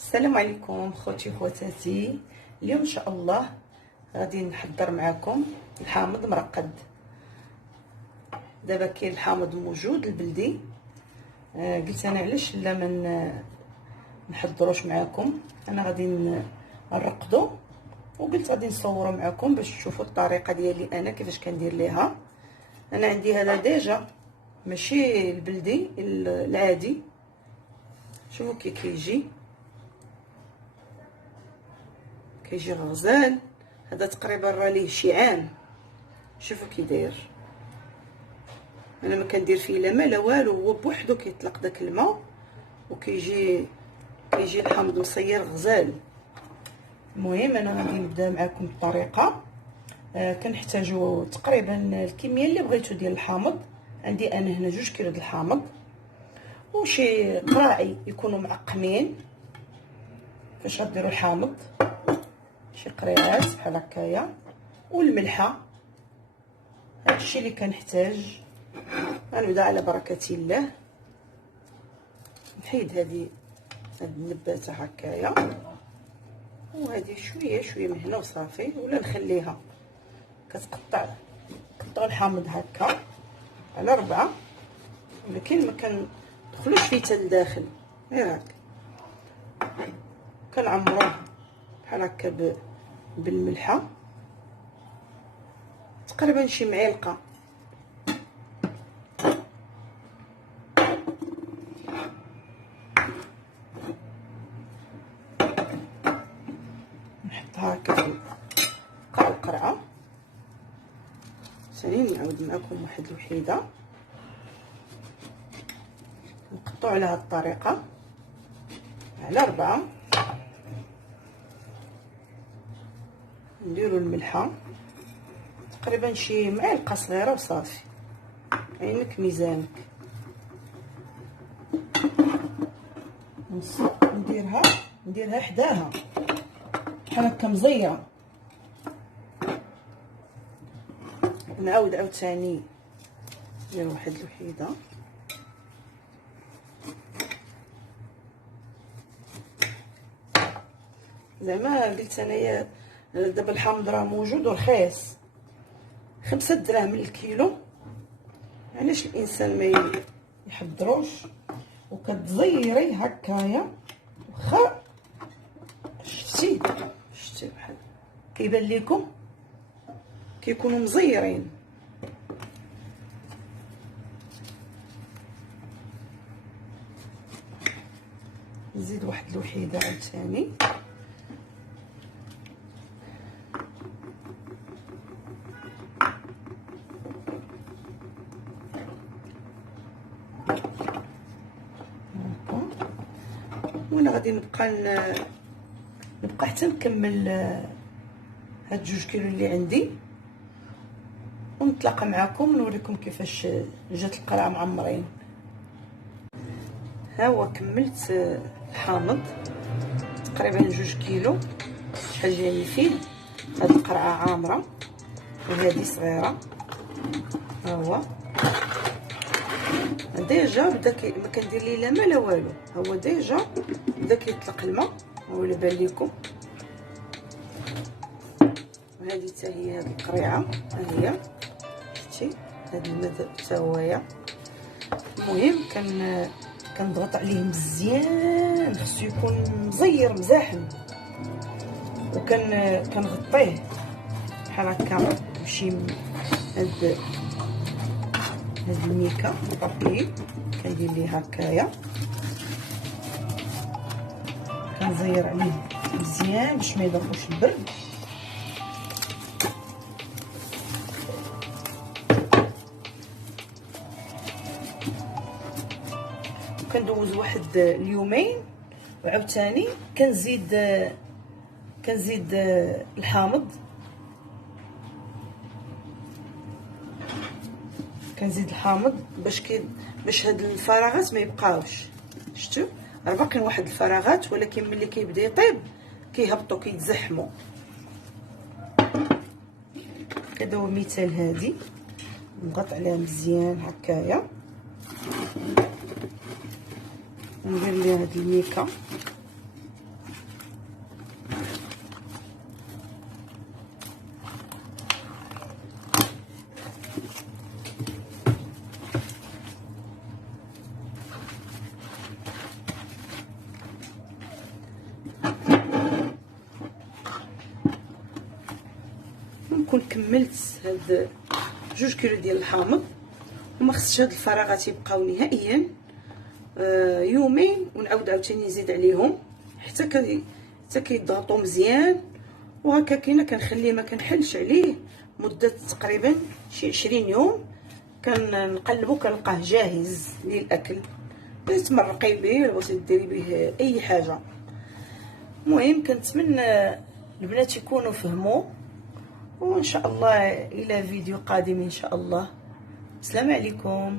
السلام عليكم خوتي خواتاتي. اليوم ان شاء الله غادي نحضر معكم الحامض مرقد. دابا كاين الحامض موجود البلدي. قلت انا علاش لا ما نحضروش معكم. انا غادي نرقدو وقلت غادي نصورو معكم باش تشوفوا الطريقه ديالي انا كيفاش كندير ليها. انا عندي هذا ديجا ماشي البلدي العادي. شوفوا كي كيجي غزال. هذا تقريبا راه ليه شي عام. شوفوا كي داير. انا ما كندير فيه لا ما لا والو، هو بوحدو كيطلق داك الماء وكيجي الحامض مصير غزال. المهم انا غادي نبدا معكم الطريقه. كنحتاجو تقريبا الكميه اللي بغيتو ديال الحامض. عندي انا هنا 2 كيلو ديال الحامض وشي قراعي يكونوا معقمين. فاش غديروا الحامض شي قريعات بحال هكايا والملحه. هادشي اللي كنحتاج. غنبدا على بركه الله. نحيد هاد النباته هكايا وهادي شويه من هنا وصافي، ولا نخليها كتقطع الحامض هكا على 4، ولكن ما كندخلوش فيه حتى لداخل، غير هكا كنعمروه بحال هكا بالملحه تقريبا شي معلقه. نحطها هكا في القرعه. ثاني نعاود معكم واحد الوحيده. نقطعوا على هذه الطريقه على 4. نديروا الملحه تقريبا شي معلقه صغيره وصافي، عينك ميزانك. نديرها حداها بحال هكا مزيره. نعاود عاوتاني ندير واحد الوحيده. زعما قلت انايا دابا الحامض راه موجود ورخيص، 5 دراهم للكيلو. علاش الانسان ما يحضروش وكتزيري هكايا. واخا شتي بحال كيبان لكم كيكونوا مزيرين. نزيد واحد الوحيده عاوتاني. وانا غادي نبقى حتى نكمل هاد 2 كيلو اللي عندي، ونتلاقى معكم نوريكم كيفاش جات القرعه معمرين. ها هو كملت الحامض تقريبا 2 كيلو. شحال جاني فيه. هاد القرعه عامره وهذه صغيره. ها هو ديجا بدا ما كندير ليه لا ما لا والو. هو ديجا بدا كيطلق الماء، هو اللي بان لكم. وهذه حتى هي هذه القريعه ها هي شتي. هذا الماء حتى هويا. المهم كنضغط عليه مزيان، خصو يكون مزير مزاحم، كنغطيه بحال هكا بشي هاد الميكا بابي. كندير ليه هكايا كنزير عليه مزيان باش ما يضربوش البرد. كندوز واحد اليومين وعاوتاني كنزيد الحامض. كنزيد الحامض باش هاد الفراغات ما يبقاوش. شفتوا راه باقيين واحد الفراغات، ولكن ملي كيبدا يطيب كيهبطوا كيتزحموا. هذا هو مثال. هادي نضغط عليها مزيان هكايا وندير ليها هاد الميكا نكون كملت هاد 2 كيلو ديال الحامض، وما خصش هاد الفراغات يبقاو نهائيا. يومين ونعاود عاوتاني نزيد عليهم حتى كيضغطوا مزيان. وهكا كاينه كنخليه ما كنحلش عليه مده تقريبا شي 20 يوم. كنقلبو كنلقاه جاهز للاكل، تمرقي به ولا بغيتي ديري به اي حاجه. المهم كنتمنى البنات يكونوا فهموا، وان شاء الله الى فيديو قادم ان شاء الله. السلام عليكم.